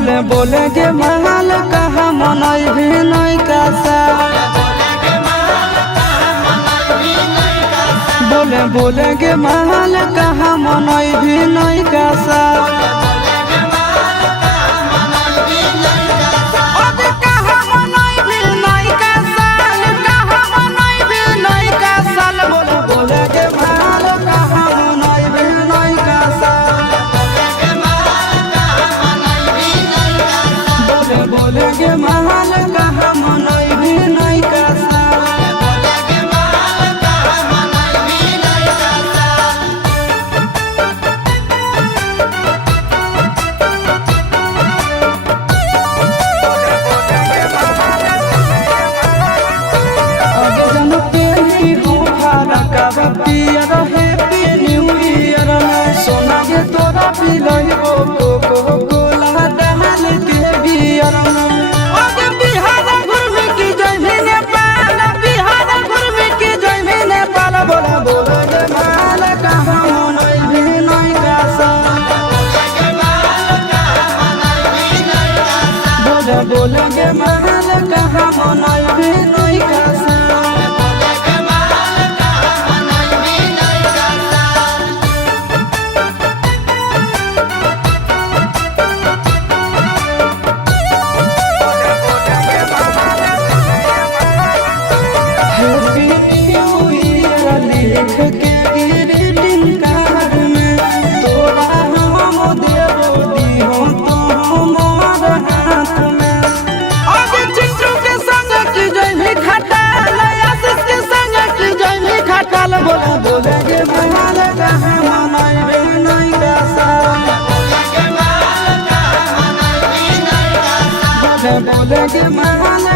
बोले बोले के महल कहा मनई भी नहीं कासा बोले बोले के महल कहा मनई भी नहीं कासा बोले के महल कहा मनई भी नहीं कासा आगे जन पे ही हो भारा का पिया रहे पी न्यू ईयर में सोना के तोरा पी लई हो को गोला डाल के बियर में बोले के महल कहा मनई भी नहीं कासा लिख के ग्रीटिंग कार्ड में तोरा हम देबो दिहो तो हमार हाथ में आगे चिंटू के संग की जय भी खटाल आशीष के संग की जय भी खटाल बोले बोले के महल कहा मनई भी नहीं कासा बोले बोले के महल